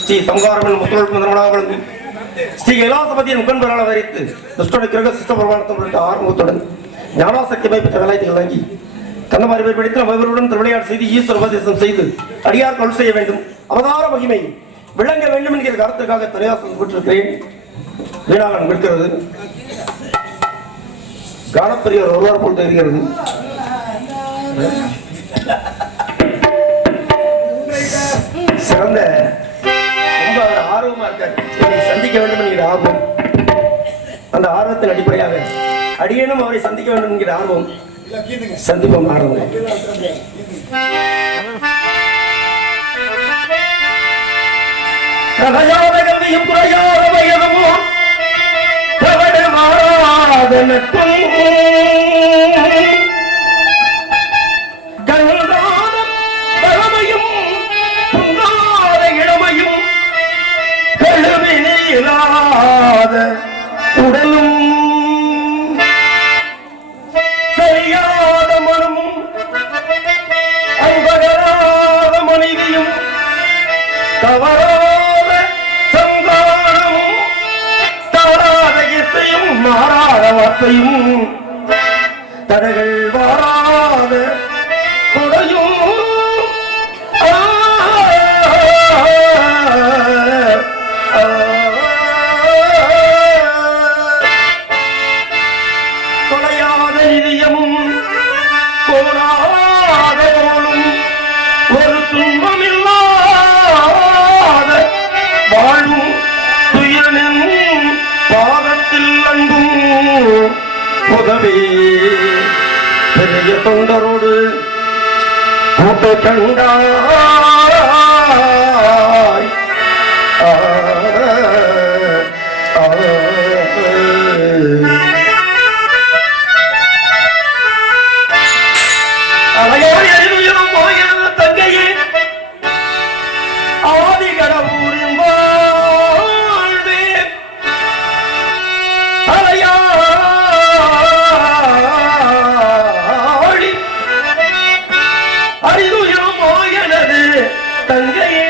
ஸ்ரீ சம்ஹாரமன் முத்துவழக்கு ஸ்ரீ கைலாசபதியின் முகன்பரான வரைத்து துஷ்டனை கிரக சிஷ்ட பிரமாணத்தோடு ஆர்வத்துடன் ஞானாசக்தி பெற்ற வேலாயத்தில் வழங்கி கந்தமாரி படித்து அவர்களுடன் திருவிளையாட்டு செய்து ஈஸ்வர உபதேசம் செய்து அடியார் கொள் செய்ய வேண்டும் அவதார மகிமை விளங்க வேண்டும் என்கிற கருத்துக்காக தனியாசம் பெற்றிருக்கிறேன். வீணாகன் இருக்கிறது காணப்பெரியவர் ஒருவார் போல் தெரிகிறது. சிறந்த ரொம்ப ஆர்வமா இருக்கார் சந்திக்க வேண்டும் என்கிற ஆர்வம். அந்த ஆர்வத்தின் அடிப்படையாக அடியேனும் அவரை சந்திக்க வேண்டும் என்கிற ஆர்வம். சந்திப்போம் ஆர்வம். கதையாத கல்வியும் குறையாத வயதுமோ கவடு மாறாத நட்பும் உடலும் சரியாத மனமும் அன்பகராத மனைவியும் தவறாத சந்தானமும் தாராத இசையும் மாறாத வார்த்தையும் தடைகள் வாராத குறையும் பெரிய தொண்டரோடு கூட்ட கண்டாய் அலையோடு எழுதியும் போகிறது தங்கையே ஆதி கடவுரின் வாழ்வே அலையா தங்கையே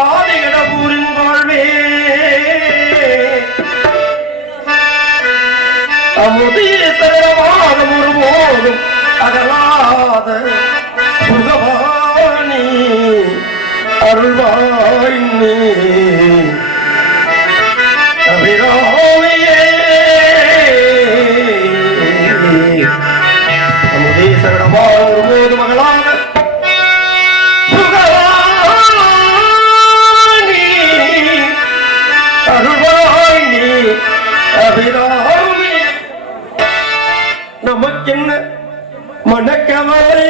ஆதிகடபூரின் வாழ்வே அமுதீசரவாதம் ஒருபோதும் அகலாத சுகவாணி அருள்வாய் நீ அபிராமியே நம்முடைய சரணமாக ஒருபோது மகளாக சுகவாணி அருள்வாய் நீ அபிராமி நமக்கென்ன மனக்கவலை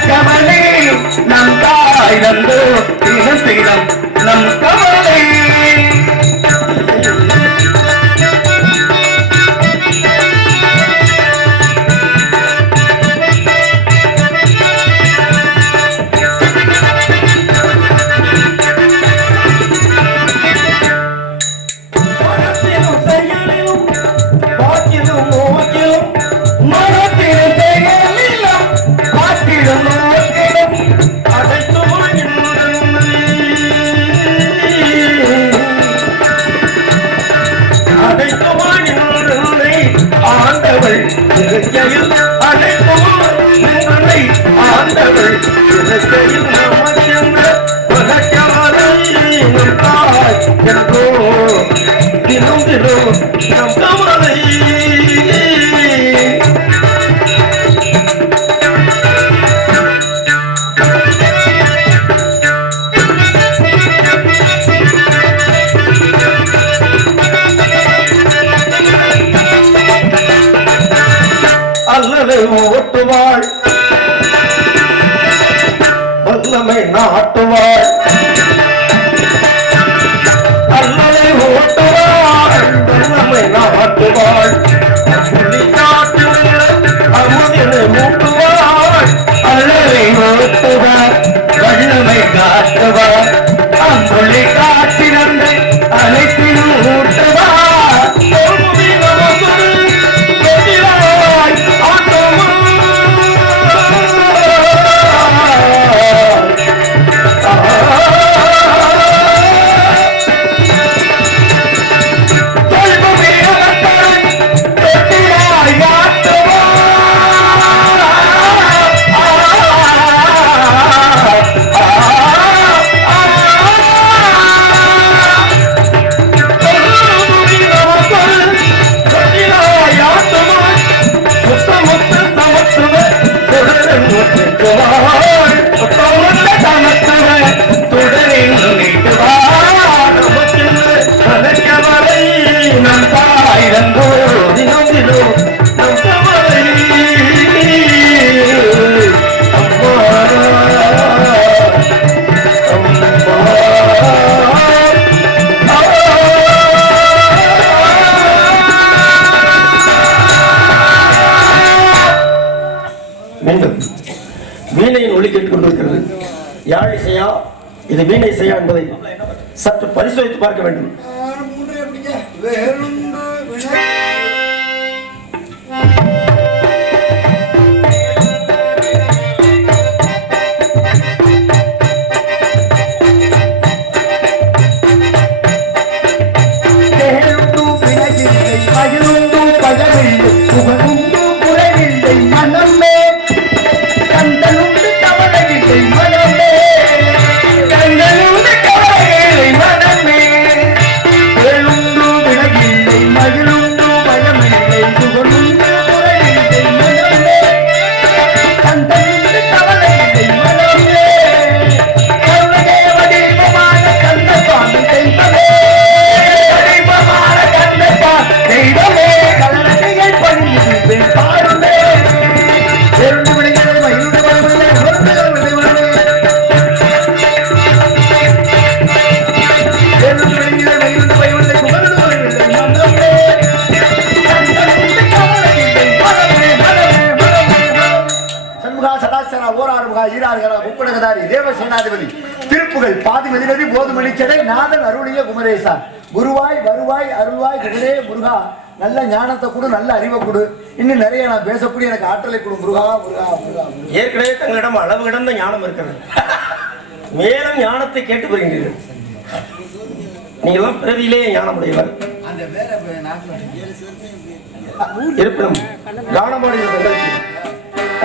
கமலை நம் தாய் நந்தோ தினம் தினம் நம் கமலை ஓட்டுவாள் வல்லமை நாட்டுவாள் அல்லலை ஓட்டுவாள் வல்லமை நாட்டுவாள் அமுதினை மூட்டுவாள் அல்லலை ஓட்டுவார் வல்லமை காட்டுவார் அம்பொழி காட்டினந்தை அனைத்திலும் ஊட்டுவார் வீணையின் ஒலி கேட்டுக் கொண்டிருக்கிறது. யாழ் இசையா இது வீணை இசையா என்பதை சற்று பரிசோதித்து பார்க்க வேண்டும். திருப்புகள் பாதி மதிநதி போதுமணிச்சடை நாதன் அருளிய குமரேசா குருவாய் வருவாய் அருள்வாய் குமரே முருகா நல்ல ஞானத்தை கொடு நல்ல அறிவை கொடு இன்னும் நிறைய நான் பேசக்கூடிய எனக்கு ஆற்றலை கொடு முருகா முருகா முருகா. ஏற்கனவே தங்களிடம் அளவு கிடந்த ஞானம் இருக்கிறது, மேலும் ஞானத்தை கேட்டு வருகிறீர்கள். நீங்களாம் பிறவியிலே ஞானம் உடையவர். இருப்பினும் கானமாடுகிற தங்களுக்கு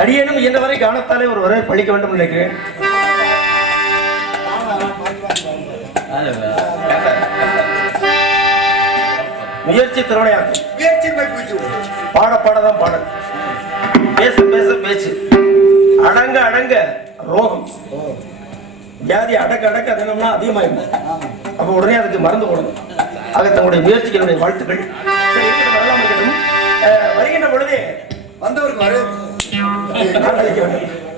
அடியேனும் இயன்றவரை கானத்தாலே ஒரு வரை பழிக்க வேண்டும் நினைக்கிறேன். முயற்சி திறனையாக்கும், பாட பாடதான் பாடல், பேச பேச பேச்சு, அடங்க அடங்க ரோகம், வியாதி அடக்க அடக்க தினம்னா அதிகமாயிருக்கும். அப்ப உடனே அதுக்கு மருந்து போடணும். ஆக தங்களுடைய முயற்சிக்கு என்னுடைய வாழ்த்துக்கள். சரி, இருக்கட்டும், அதெல்லாம் இருக்கட்டும். வருகின்ற பொழுதே வந்தவருக்கு வர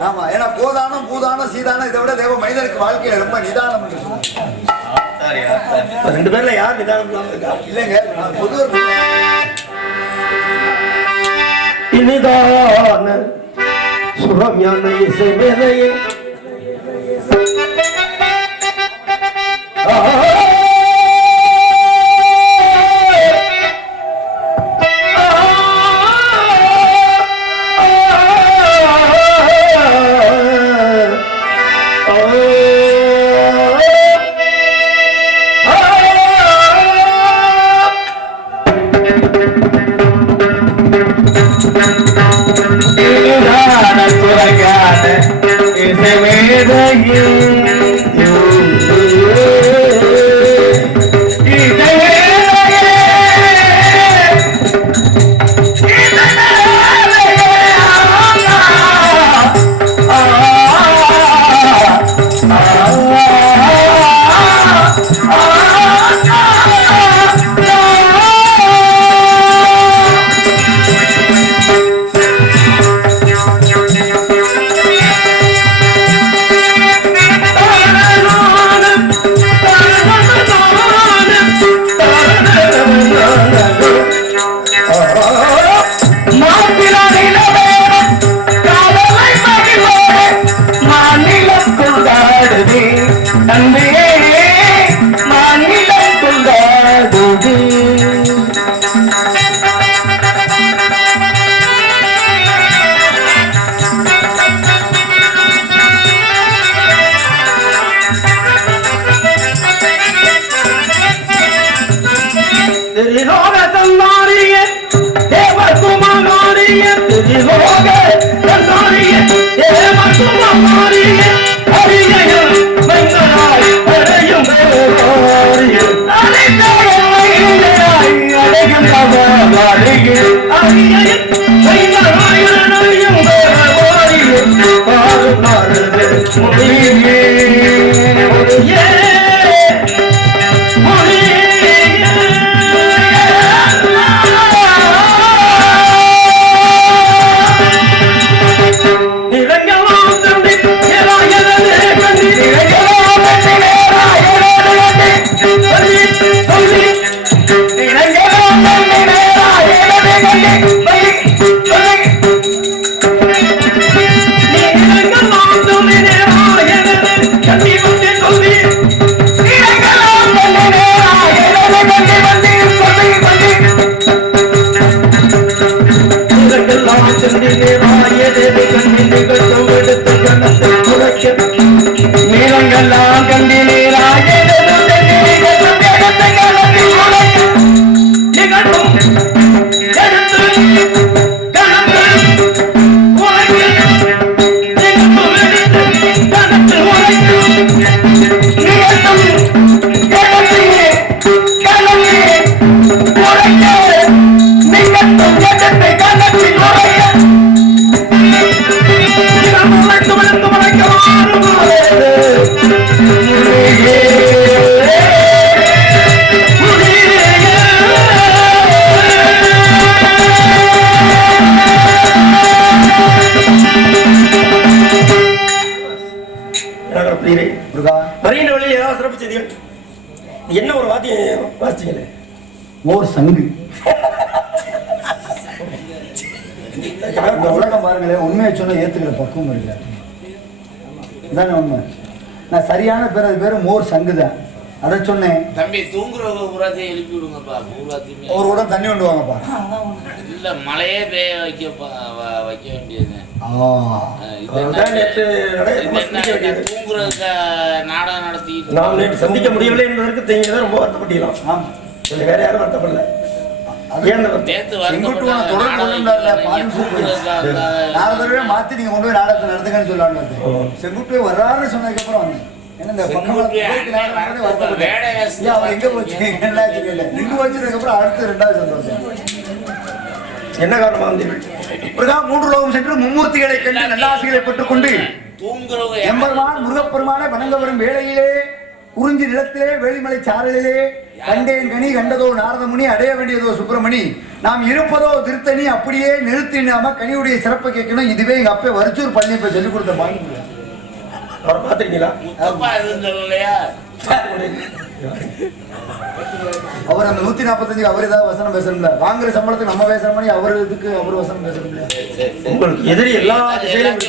ஆமா, ஏன்னா போதானம் பூதானம் சீதானம் இதை விட தேவ மனிதனுக்கு வாழ்க்கையில ரொம்ப நிதானம் என்று சொல்லுவாங்க. ரெண்டு பேர்ல யார் நிதானம் இருக்கா? இல்லைங்க, பொதுவாக இனிதான சுரம்யான இசை வேலையே வருகின்ற வழியில் ஏதாவது சிறப்பு செய்திகள்? என்ன ஒரு வாத்தியம் வாசிச்சீங்களே? ஓர் சங்கு. இந்த உலகம் பாருங்களேன், உண்மையை சொன்னா ஏத்துக்கிற பக்குவம் இல்லை. இதானே உண்மை. நான் சரியான பேர், அது பேரு மோர் சங்குதான். அதை சொன்னேன். தம்பி தூங்குறவங்க பூராத்தையும் எழுப்பி விடுங்கப்பா. பூராத்தையுமே ஒரு கூட தண்ணி கொண்டு வாங்கப்பா. இல்ல மழையே பெய்ய வைக்க வேண்டியது. தூங்குறதுக்கு நாடகம் நடத்தி நாம் நேற்று சந்திக்க முடியவில்லை என்பதற்கு தெரிஞ்சதை ரொம்ப வருத்தப்பட்டீங்களா? வேற யாரும் வருத்தப்படல. மாத்தி நீங்க கொண்டு போய் நாடகத்தை நடத்துங்கன்னு சொல்லாங்க. செங்குட்டுவே வர்றாருன்னு சொன்னதுக்கு அப்புறம் வந்தேன். என்ன காரணமா வந்தீர்கள்? 3 லோகம் சென்று மும்மூர்த்திகளை கண்டு நல்லாசிகளை பெற்றுக் கொண்டு எம்பெருமான் முருகப்பெருமானை வணங்க வரும் வேளையிலே குறிஞ்சி நிலத்திலே வேலிமலை சாரலிலே கண்டேன் கனி கண்டதோ நாரதமுனி அடைய வேண்டியதோ சுப்பிரமணி நாம் இருப்பதோ திருத்தணி அப்படியே நிறுத்தி நாம கனியுடைய சிறப்பை கேட்கணும். இதுவே எங்க அப்பா வரிச்சூர் பண்ணி இப்ப சொல்லிக் கொடுத்த பாங்க. அவர் பாத்துருக்கீங்களா? அவர் அந்த 145 அவர் ஏதாவது வசனம் பேசணும்ல, வாங்குற சம்பளத்துக்கு நம்ம பேசுற மாதிரி அவர் இதுக்கு அவர் வசனம் பேசணும்ல. உங்களுக்கு எதிரி எல்லா திசையிலும்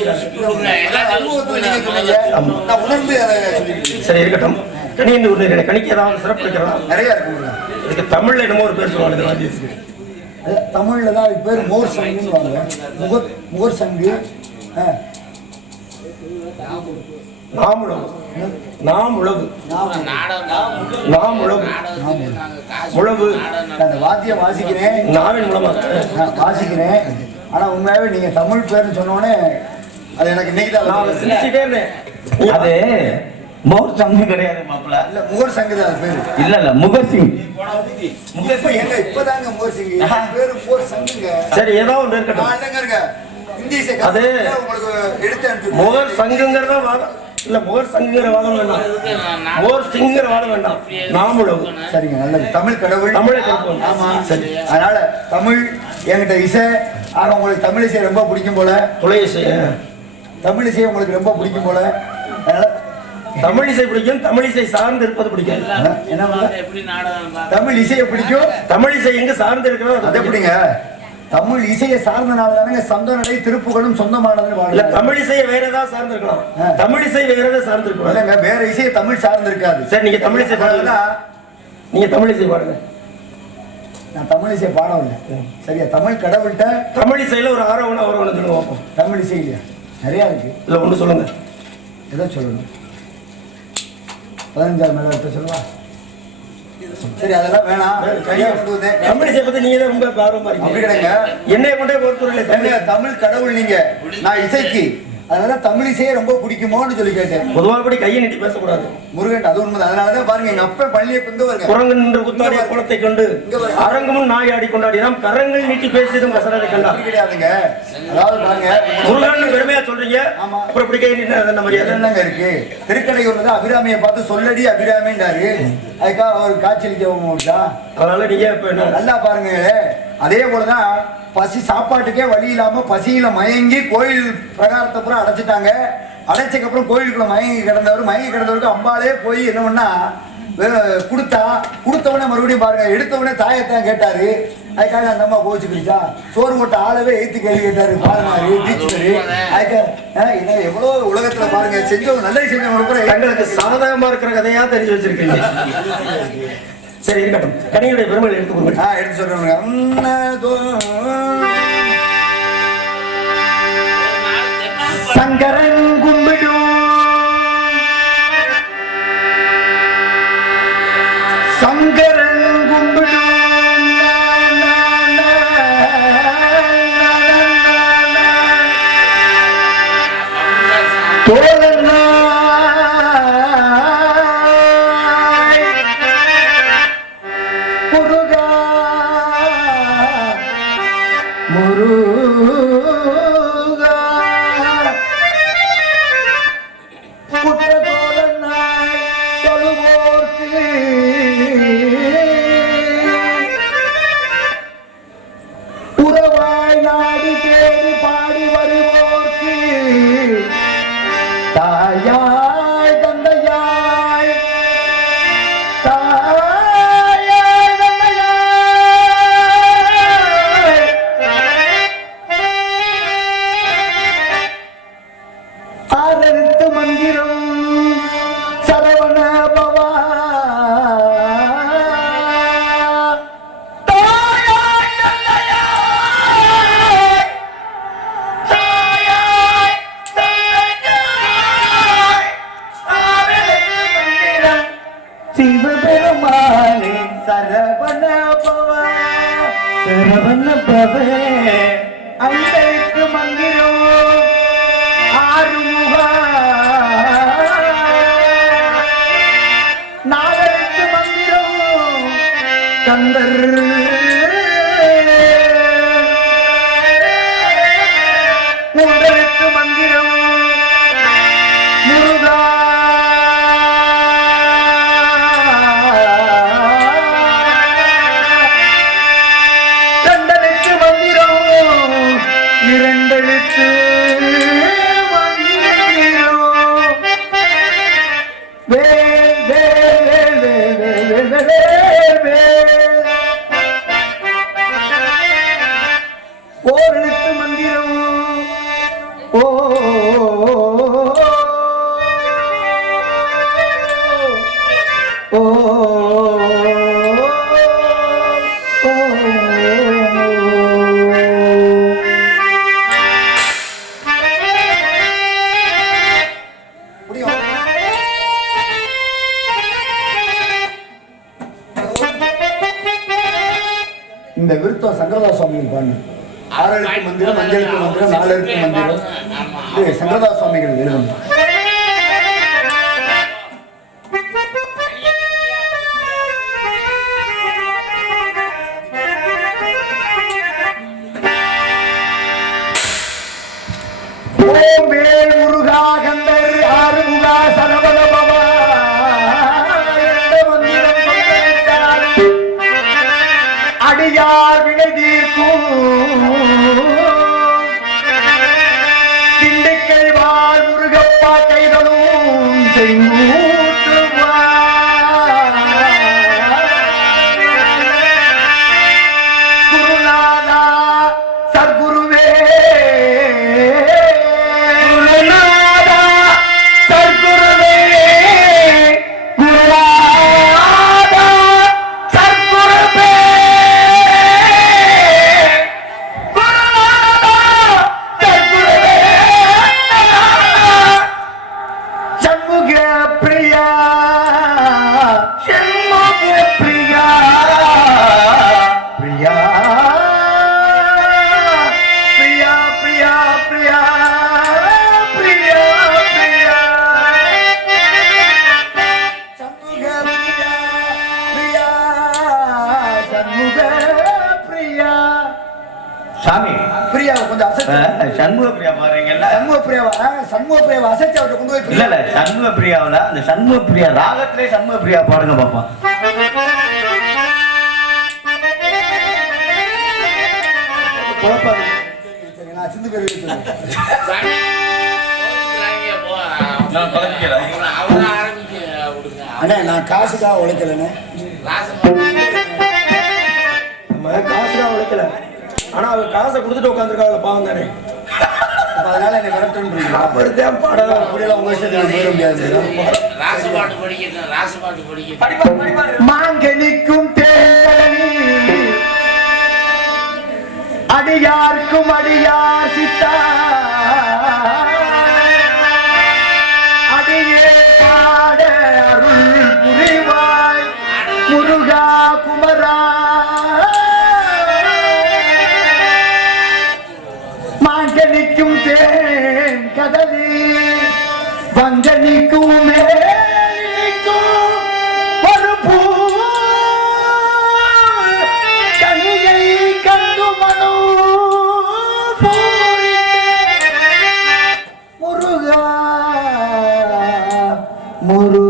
உணர்ந்து சரி இருக்கட்டும். கணிந்து ஒரு கணிக்கு ஏதாவது சிறப்பு இருக்கிறதா? நிறைய இருக்கு. இதுக்கு தமிழ்ல என்னமோ ஒரு பேர் சொல்லுவாங்க. தமிழ்ல தான் அதுக்கு பேர் மோர் சங்குன்னு வாங்க. முகர் சங்கு, நாமுழவு, அந்த வாத்தியம் வாசிக்கிறேன், நாவின் மூலமா வாசிக்கிறேன். ஆனா உண்மையாவே நீங்க தமிழ் பேர்னு சொன்னோடனே அது எனக்கு இன்னைக்கு சிரிச்சுட்டே இருந்தேன். அது மோர் சங்கு கிடையாது மாப்பிள்ள. இல்ல முகர் சங்கு தான் பேரு. இல்ல முகர் சிங். இப்பதாங்க மோர் சிங் பேரு மோர் சங்குங்க. சரி ஏதோ ஒன்று இருக்கட்டும். அது முகர் சங்குங்கிறத வாதம் இல்ல, முகர் சங்குங்கிற வாதம் வேண்டாம், மோர் சிங்கிற வாதம் வேண்டாம். நாமுழவு. சரிங்க, நல்லது. தமிழ் கடவுள், தமிழை கற்போம். ஆமா சரி. அதனால தமிழ் என்கிட்ட இசை. ஆக உங்களுக்கு தமிழ் இசை ரொம்ப பிடிக்கும் போல. துளை இசை, தமிழ் இசை உங்களுக்கு ரொம்ப பிடிக்கும் போல. அதனால தமிழ் இசை பிடிக்கும், தமிழ் இசை சார்ந்து இருப்பது பிடிக்கும். தமிழ் இசையை பிடிக்கும். தமிழ் இசை எங்க சார்ந்து இருக்கிறதோ அது எப்படிங்க? தமிழ் இசையை சார்ந்தனால சந்த நடை திருப்புகளும் சொந்தமானதுன்னு. தமிழ் இசையை வேற ஏதாவது சார்ந்து இருக்கலாம், தமிழ் இசை வேற ஏதாவது சார்ந்து இருக்கலாம். வேற இசையை தமிழ் சார்ந்து இருக்காது. சரி நீங்க தமிழ் இசை பாடுங்க. நீங்க தமிழ் இசை பாடுங்க. நான் தமிழ் இசை பாடவில்லை. சரியா? தமிழ் கடவுள்கிட்ட தமிழ் இசையில ஒரு ஆரோவணம் சொல்லுவோம். தமிழ் இசை இல்லையா? நிறைய இருக்கு. இல்ல ஒண்ணு சொல்லுங்க. எதை சொல்லணும்? 15 மேல எடுத்து சொல்லுவா. சரி அதெல்லாம் வேணாம். தமிழ் இசை பத்தி நீங்க ரொம்ப ஆர்வமா இருக்கீங்க. அப்படி கிடைங்க. என்னைய கொண்டே பொறுத்தவரை தமிழ் கடவுள் நீங்க, நான் இசைக்கு. அதனால தமிழ் இசையே ரொம்ப பிடிக்குமோன்னு சொல்லி கேட்டேன். பொதுவாகப்படி கையை நீட்டி பேசக்கூடாது முருகன். அது உண்மை. அதனாலதான் பாருங்க எங்க அப்பா பள்ளியை கொண்டு வருங்க. குரங்கு நின்று குத்தாடிய குளத்தை கொண்டு அரங்கமும் நாய் ஆடி கொண்டாடினாம் கரங்கள் நீட்டி பேசியதும் கசடத்தை கண்டா. கிடையாதுங்க. அதாவது பாருங்க, முருகன் பெருமையா சொல்றீங்க. ஆமா. அப்புறம் இப்படி கை நீட்டினா என்ன மரியாதை என்னங்க இருக்கு? திருக்கடையூர்ல தான் அபிராமியை பார்த்து சொல்லடி அபிராமின்றாரு. அதுக்காக அவர் காட்சியளிக்க. அதனால நீங்க இப்ப என்ன நல்லா பாருங்க. அதே போலதான் பசி சாப்பாட்டுக்கே வழி இல்லாம பசியில மயங்கி கோயில் பிரகாரத்தை பூரா அடைச்சிட்டாங்க. அடைச்சக்கு அப்புறம் கோயிலுக்குள்ள மயங்கி கிடந்தவருக்கு அம்பாலே போய் என்ன பண்ணா கொடுத்தவனே மறுபடியும் பாருங்க, எடுத்தவனே தாயத்தான் கேட்டாரு. அதுக்காக அந்த அம்மா கோச்சுக்கிச்சா சோறு போட்ட ஆளவே ஏத்து கேள்வி கேட்டாரு. பாருமாரு டீச்சரு. அதுக்காக எவ்வளவு உலகத்துல பாருங்க செஞ்சவங்க நல்ல செஞ்சவங்க கூட எங்களுக்கு சாதகமா இருக்கிற கதையா தெரிஞ்சு வச்சிருக்கீங்க. சரி இருக்கட்டும். கனியுடைய பெருமையை எடுத்து கொடுங்க. எடுத்து சொல்றேன். சங்கரன் கும்பிடும் சங்கரன் கும்பிடும் தோழன் முருகா முருகா சரவண பவ சரவண பவே அங்கருக்கு மந்திரம் ஆறுமுக நாகருக்கு மந்திரம் கந்தர் மூன்றருக்கு மந்திரம் முருகா கண்டனுக்கு மந்திரம் இரண்டெழுத்து மந்திரம் வேல் வேல் வேல் வேல் வேல் வேல் வேல் ஓரெழுத்து மந்திரம் ஓ ஓ இந்த விருத்தம் சங்கரதாஸ் சுவாமிகள் பாருங்க. 6 எழுத்து மந்திரம், 5 எழுத்து மந்திரம், 4 எழுத்து மந்திரம். இது சங்கரதாஸ் சுவாமிகள் எழுதணும். ஓம் வேல் முருகா கந்தர் ஆறுமுகா சரவண பவா என்ற மந்திரம் சொல்லிவிட்டார். அடியார் வினை தீர்க்கும் திண்டுக்கல் வாழ் முருகப்பா கைகளும் குருநாதா சத்குருவே குருநாதா சத்குருவே குருநாதா சத்குருவே சண்முக பிரியா சண்முக பிரியா பிரியா பிரியா பிரியா பிரியா பிரியா பிரியா சண்முக பிரியா பிரியா சண்முக பிரியா சாமி பிரியா கொஞ்சம் அசைச்சு சண்முக பிரியா பாருங்கல்ல. சண்முக பிரியாவா சண்முக பிரியாவை அசைச்சு அவர்கிட்ட கொண்டு போய் இல்ல இல்ல சண்முக பிரியாவில் அந்த சண்முக பிரியா ராகத்திலே சண்முக பிரியா பாடுங்க பாப்பா. குழப்பாது. சரி, நான் சிந்து பேர் கோச்சுக்கிறாங்க போ. நான் குழப்பிக்கிறேன். அவரை ஆரம்பிக்க விடுங்க. அண்ணே நான் காசுக்காக உழைக்கலண்ணே. நம்ம காசுலாம் உழைக்கல. ஆனா அவ காசை கொடுத்துட்டு உட்காந்துருக்காங்க பாவம் தானே. அப்ப அதனால என்னை விரட்டுன்றீங்களா? அப்படித்தான் பாடலாம். அப்படியெல்லாம் உங்க விஷயத்துல நான் போயிட முடியாது. ராசு பாட்டு படிக்கணும், ராசு பாட்டு படிக்கணும். மாங்கனிக்கும் தேங்கனி அடியார்க்கும் அடியார் சித்தா அடியே பாட அருள் புரிவாய் முருகா குமரா மாங்கனிக்கும் தேன் கதலி வங்கனிக்கும் மேலிக்கும் ஒரு பூ கனியை கண்டு மனோ முருகா முரு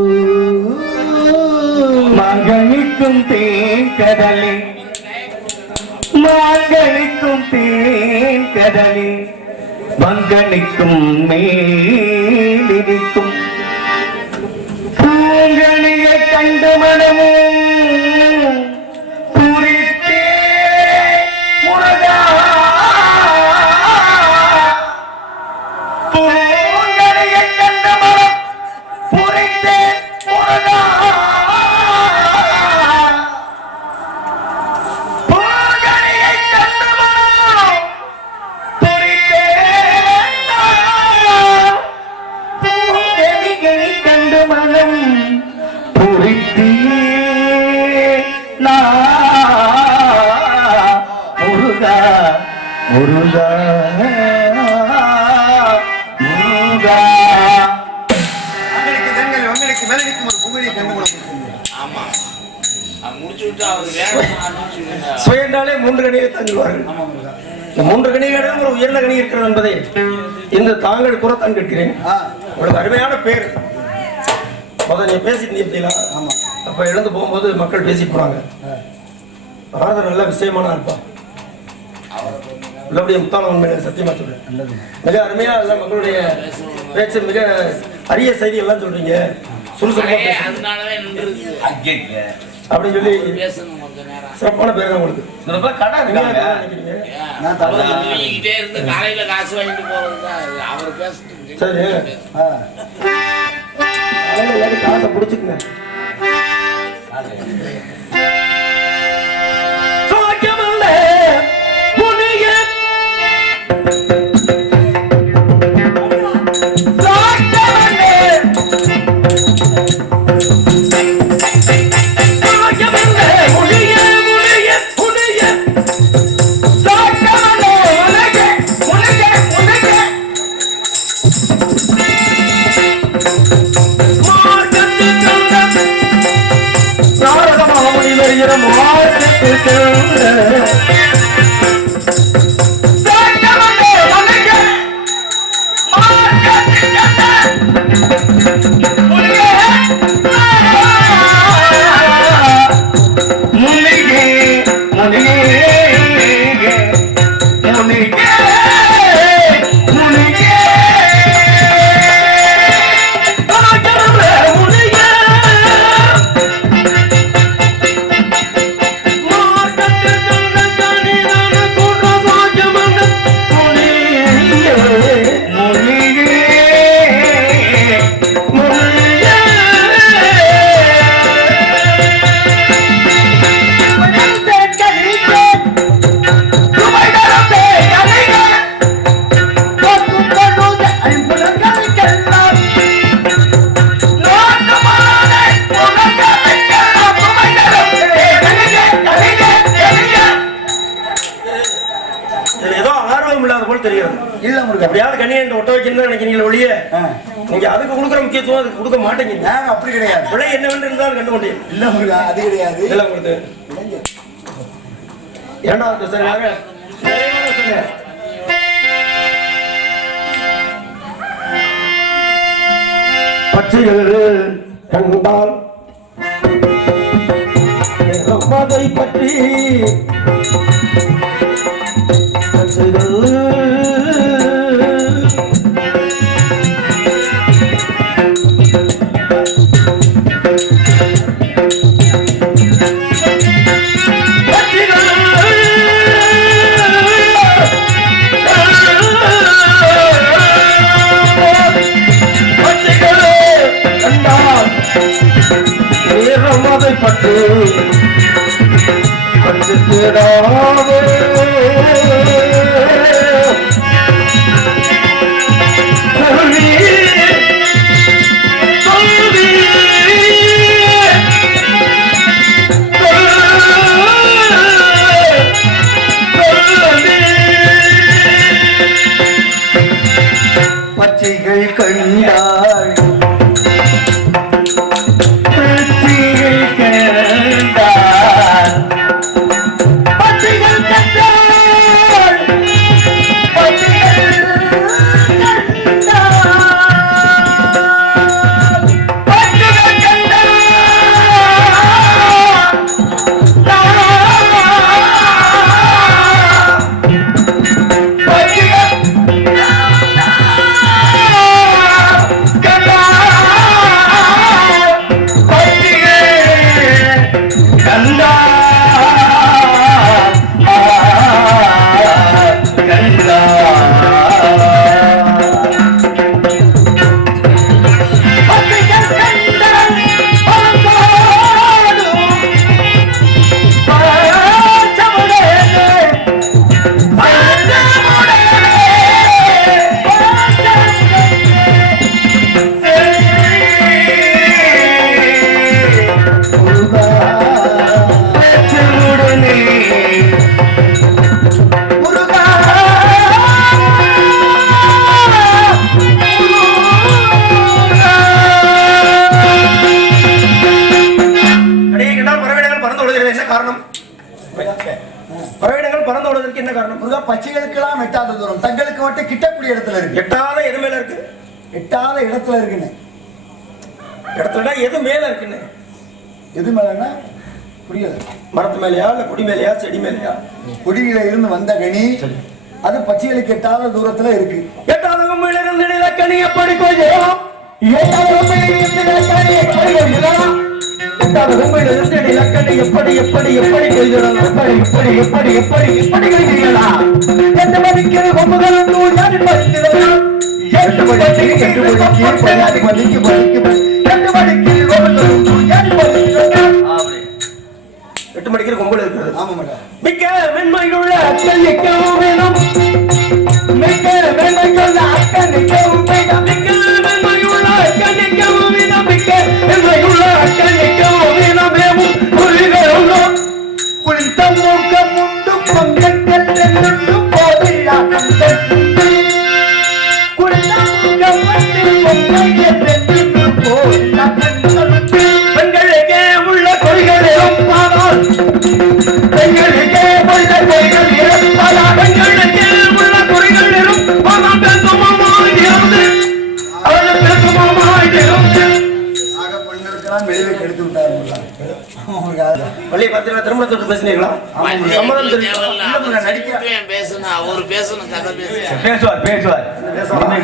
மகனிக்கும் தேன் கடலே மாங்கனிக்கும் தேன் கடலே மங்கனிக்கும் மேலிருக்கும் பூங்கனியை கண்டு மனமும் பூரித்தே முருகா பூங்கனியை கண்டு மனம் பூரித்தே முருகா பூங்கனியை கண்டு மனம் பூரித்தே பூங்கனியை கண்டு மனம் பூரித்தே முருகா முருகா. உங்களுக்கு மேலடிக்கும் ஒரு புகழை கண்டு ஆமா முடிச்சு விட்டு அவர் வேணும் சுயண்டாலே 3 கணியை தங்குவார்கள். இந்த 3 கணிகளிடம் ஒரு உயர்ந்த கணி இருக்கிறது என்பதை இந்த தாங்கள் புறத்தான் கேட்கிறேன். உங்களுக்கு அருமையான பேர். முதல்ல நீ பேசிட்டு இருந்தீங்களா? ஆமா. அப்ப எழுந்து போகும்போது மக்கள் பேசி போனாங்க. ஆறுதல் நல்ல விஷயமான இருப்பா. உள்ளபடிய முத்தான உண்மையை சத்தியமா சொல்றேன். மிக அருமையா எல்லாம் மக்களுடைய பேச்சு, மிக அரிய செய்தி எல்லாம் சொல்றீங்க. சுறுசுறுப்பா பேசுறீங்க அப்படின்னு சொல்லி சிறப்பான பேர் தான் உங்களுக்கு. கடை இருக்காங்க. நான் தவறு சொல்லிக்கிட்டே இருந்து காலையில காசு வாங்கிட்டு போறதுதான் அவர் பேசிட்டு. சரி, காலையில எல்லாரும் காசை பிடிச்சிக்குங்க. எப்படியாவது கண்ணி ஒட்ட வைக்கணும்னு நினைக்கிறீங்களா ஒழிய நீங்க அதுக்கு கொடுக்குற முக்கியத்துவம் அதுக்கு கொடுக்க மாட்டேங்கிறீங்க. அப்படி கிடையாது. விலை என்னவென்று இருந்தாலும் கண்டு கொண்டேன். இல்ல முருகா, அது கிடையாது. இல்ல உங்களுக்கு இரண்டாவது சரியாக பட்சிகள் கண்டால் அதை பற்றி பட்டு பட்டு தேடாவே பச்சைகள் கண்டாள் முருகா பறவையினங்கள் பறந்து ஓடுவதற்கு என்ன காரணம்? முருகா பச்சைகளுக்கெல்லாம் எட்டாத தூரம், தங்களுக்கு மட்டும் கிட்டக்கூடிய இடத்துல இருக்கு. எட்டாத எது மேல இருக்கு? எட்டாத இடத்துல இருக்குன்னு. இடத்துல எது மேல இருக்குன்னு? எது மேலன்னா புரியல. மரத்து மேலையா இல்ல கொடி மேலையா செடி மேலையா? கொடியில இருந்து வந்த கனி அது பச்சைகளுக்கு எட்டாத தூரத்துல இருக்கு. எட்டாத கொம்பில் இருந்து நிலக்கணி எப்படி கொய்யலாம்? எட்டாத கொம்பில் இருந்து நிலக்கணி எப்படி கொய்யலாம்? எட்டாத கொம்பில் இருந்து நிலக்கணி எப்படி எப்படி எப்படி கொய்யலாம்? எப்படி எப்படி எப்படி எப்படி எப்படி கொய்யலாம்? 8 மணிக்கு கொம்புகள் யாரு பறிக்கிறதா? 8 மணிக்கு 8 மணிக்கு கொம்புகள் இருக்கிறது. ஆமா மேடம். மிக்க மென்மையுள்ள அக்கல்லிக்கவும் வேணும். மிக்க மென்மையுள்ள அக்கல்லிக்கவும் வேணும். மிக்க மென்மையுள்ள அக்கல்லிக்கவும் வேணும். மிக்க மென்மையுள்ள அக்கல்லிக்கவும் வேணும். புரிகிறோம் குளித்த மூக்கம் உண்டு பங்கங்கள் என்னும் போதில்லா கண்டல் குளித்த மூக்கம் உண்டு பங்கங்கள் என்னும் போதில்லா கண்டல் பெண்களுக்கே உள்ள கொள்கைகளும் பாதால் பெண்களுக்கே உள்ள கொள்கைகள் இருப்பதா பெண்களுக்கே உள்ள கொள்கைகள் இருப்பதா பெருமாமாய் இருந்து அவர்கள் பெருமாமாய் இருந்து ஆக பொண்ணுக்கெல்லாம் வெளியே கெடுத்து விட்டாரு. பள்ளி பத்திரிகை திருமணத்தோடு பேசினீங்களா? சம்மதம் தெரிவிக்கலாம். பேசணும் அவர் பேசணும் கதை பேச பேசுவார் பேசுவார்.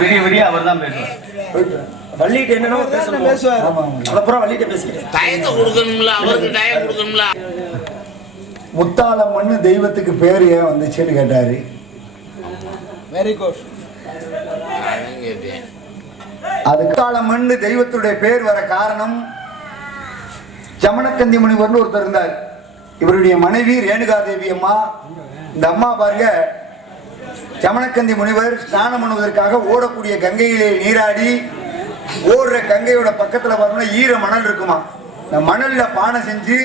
விடிய விடிய அவர் தான் பேசுவார். வள்ளிட்டு என்னென்னோ பேசணும் பேசுவார். அப்புறம் வள்ளிட்ட பேசிக்கிறேன். டயத்தை கொடுக்கணும்ல, அவருக்கு டயம் கொடுக்கணும்ல. முத்தாளம்மன்னு தெய்வத்துக்கு பேர் ஏன் வந்துச்சுன்னு கேட்டாரு. Very good. அது முத்தாளம்மன்னு தெய்வத்துடைய பேர் வர காரணம், ஜமனக்கந்தி முனிவர்னு ஒருத்தர் இருந்தார். இவருடைய மனைவி ரேணுகாதேவி அம்மா. இந்த அம்மா பாருங்க, ஜமனக்கந்தி முனிவர் ஸ்நானம் பண்ணுவதற்காக ஓடக்கூடிய கங்கையிலே நீராடி ஓடுற கங்கையோட பக்கத்துல பார்த்தோம்னா ஈர மணல் இருக்குமா. இந்த மணல்ல பானை செஞ்சு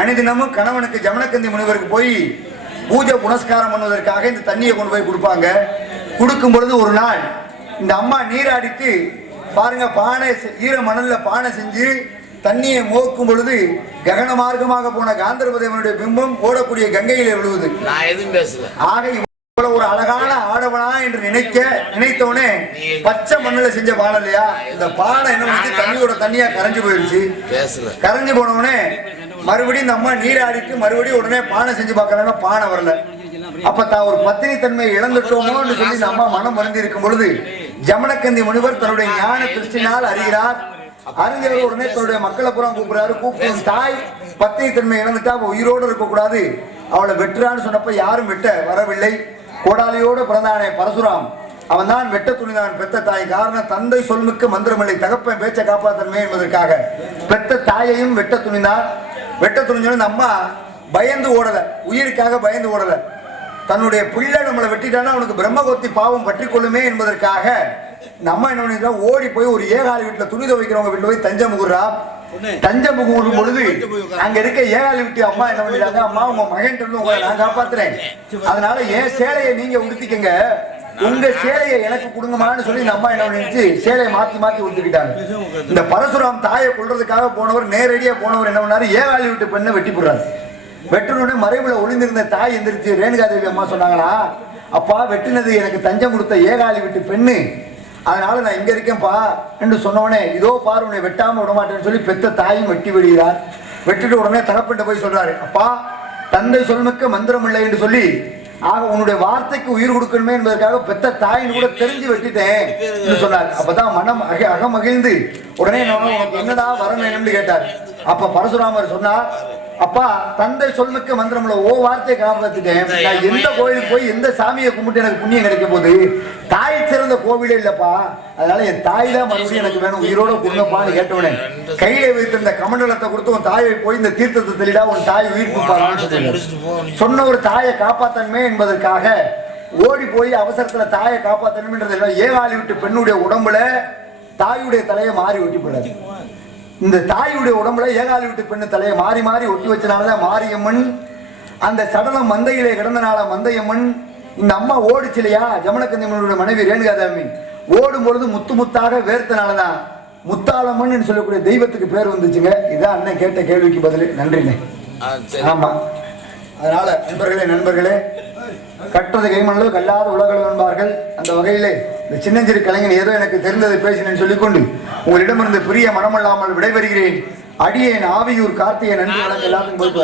அனுதினமும் கணவனுக்கு ஜமனக்கந்தி முனிவருக்கு போய் பூஜை புனஸ்காரம் பண்ணுவதற்காக இந்த தண்ணியை கொண்டு போய் கொடுப்பாங்க. கொடுக்கும் பொழுது ஒரு நாள் இந்த அம்மா நீராடிட்டு பாருங்க, பானை ஈர மணல்ல பானை செஞ்சு தண்ணியை மோக்கும் பொழுது ககன மார்க்கமாக போன காந்தர்பதேவனுடைய பிம்பம் ஓடக்கூடிய கங்கையிலே விழுவுது. நான் எதுவும் பேசல. ஆக இவ்வளவு ஒரு அழகான ஆடவனா என்று நினைத்தோனே பச்சை மண்ணுல செஞ்ச பானை இல்லையா, இந்த பானை என்ன பண்ணி தண்ணியோட தண்ணியா கரைஞ்சு போயிருச்சு. கரைஞ்சு போனவுடனே மறுபடியும் இந்த அம்மா நீராடிட்டு மறுபடியும் உடனே பானை செஞ்சு பார்க்கறாங்க, பானை வரல. அப்ப தான் ஒரு பத்தினி தன்மையை இழந்துட்டோமோன்னு சொல்லி இந்த அம்மா மனம் வருந்தி இருக்கும் பொழுது ஜமனக்கந்தி முனிவர் தன்னுடைய ஞான திருஷ்டினால் அறிகிறார். அறிஞர் உடனே தன்னுடைய மக்களை புறம் கூப்பிடுறாரு. கூப்பிட்டு தாய் பத்தினி தன்மை இழந்துட்டா அவ உயிரோடு இருக்கக்கூடாது, அவளை வெட்டுறான்னு சொன்னப்ப யாரும் வெட்ட வரவில்லை. கோடாலியோடு பிறந்தானே பரசுராம், அவன் தான் வெட்ட துணிந்தான் பெத்த தாய். காரணம், தந்தை சொல்மிக்க மந்திரமில்லை, தகப்பன் பேச்சை காப்பாத்தன்மை என்பதற்காக பெத்த தாயையும் வெட்ட துணிந்தான். வெட்ட துணிஞ்சோன்னு இந்த அம்மா பயந்து ஓடல, உயிருக்காக பயந்து ஓடல. தன்னுடைய பிள்ளை நம்மளை வெட்டிட்டானா அவனுக்கு பிரம்மகோத்தி பாவம் பற்றி கொள்ளுமே என்பதற்காக இந்த அம்மா என்ன பண்ணிட்டா, ஓடி போய் ஒரு ஏகாலி வீட்டுல துணி துவைக்கிறவங்க வீட்டுல போய் தஞ்சம் முகுறா. தஞ்சம் முகும் பொழுது அங்க இருக்க ஏகாலி வீட்டு அம்மா என்ன பண்ணிட்டாங்க, அம்மா உங்க மகன் உங்களை நான் காப்பாத்துறேன், அதனால என் சேலையை நீங்க உடுத்திக்கங்க, உங்க சேலையை எனக்கு கொடுங்கமான்னு சொல்லி இந்த அம்மா என்ன பண்ணிச்சு, சேலையை மாத்தி மாத்தி உடுத்திக்கிட்டாங்க. இந்த பரசுராம் தாயை கொள்றதுக்காக போனவர் நேரடியா போனவர் என்ன பண்ணாரு, ஏகாலி வீட்டு பெண்ணை வெட்டி போடுறாரு. வெட்டுனோடனே மறைவுல ஒளிந்திருந்த தாய் எந்திரிச்சு ரேணுகாதேவி அம்மா சொன்னாங்களா, அப்பா வெட்டினது எனக்கு தஞ்சம் கொடுத்த ஏகாலி வீட்டு பெண்ணு, அதனால நான் இங்க இருக்கேன்ப்பா என்று சொன்னோடனே இதோ பாரு உன்னை வெட்டாம விட மாட்டேன்னு சொல்லி பெத்த தாயும் வெட்டி விடுகிறார். வெட்டிட்டு உடனே தகப்பன்ட்ட போய் சொல்றாரு, அப்பா தந்தை சொல்மிக்க மந்திரம் இல்லை என்று சொல்லி, ஆக உன்னுடைய வார்த்தைக்கு உயிர் கொடுக்கணுமே என்பதற்காக பெத்த தாயின் கூட தெரிஞ்சு வெட்டிட்டேன் என்று சொன்னார். அப்பதான் மனம் அகமகிழ்ந்து உடனே உனக்கு என்னடா வரணும் என்று கேட்டார். அப்ப பரசுராமர் சொன்னார், அப்பா தந்தை சொல்மிக்க மந்திரம்ல ஓ வார்த்தையை காப்பாத்திட்டேன், நான் எந்த கோயிலுக்கு போய் எந்த சாமியை கும்பிட்டு எனக்கு புண்ணியம் கிடைக்க போகுது, தாய் சிறந்த கோவிலே இல்லப்பா, அதனால என் தாய் தான் மறுபடியும் எனக்கு வேணும், உயிரோட கொடுங்கப்பான்னு கேட்டவனே கையில வைத்திருந்த கமண்டலத்தை கொடுத்து உன் தாயை போய் இந்த தீர்த்தத்தை தெளிடா உன் தாய் உயிர் கொடுப்பாங்க சொன்ன ஒரு தாயை காப்பாத்தன்மே என்பதற்காக ஓடி போய் அவசரத்துல தாயை காப்பாத்தன்மைன்றது ஏகாலி விட்டு பெண்ணுடைய உடம்புல தாயுடைய தலையை மாறி ஒட்டி போடாது. இந்த தாயுடைய உடம்புல ஏகாலி விட்டு பெண்ணு தலையை மாறி மாறி ஒட்டி வச்சனாலதான் மாரியம்மன், அந்த சடலம் மந்தையிலே கிடந்தனால மந்தையம்மன். இந்த அம்மா ஓடிச்சு இல்லையா, ஜமனக்கந்தி முனிவருடைய மனைவி ரேணுகாதேவி ஓடும் பொழுது முத்து முத்தாக வேர்த்தனாலதான் முத்தாளம்மன் சொல்லக்கூடிய தெய்வத்துக்கு பேர் வந்துச்சுங்க. இதான் அண்ணன் கேட்ட கேள்விக்கு பதில். நன்றிண்ணே. ஆமா அதனால நண்பர்களே கற்றது கைமணலோ கல்லாத உலகளவு என்பார்கள். அந்த வகையிலே இந்த சின்னஞ்சிறு கலைஞன் ஏதோ எனக்கு தெரிந்ததை பேசினேன் சொல்லிக்கொண்டு உங்களிடமிருந்து பிரிய மனமல்லாமல் விடைபெறுகிறேன். அடியேன் ஆவியூர் கார்த்திகை நன்றி வணக்கம் எல்லாத்துக்கும் போயிட்டு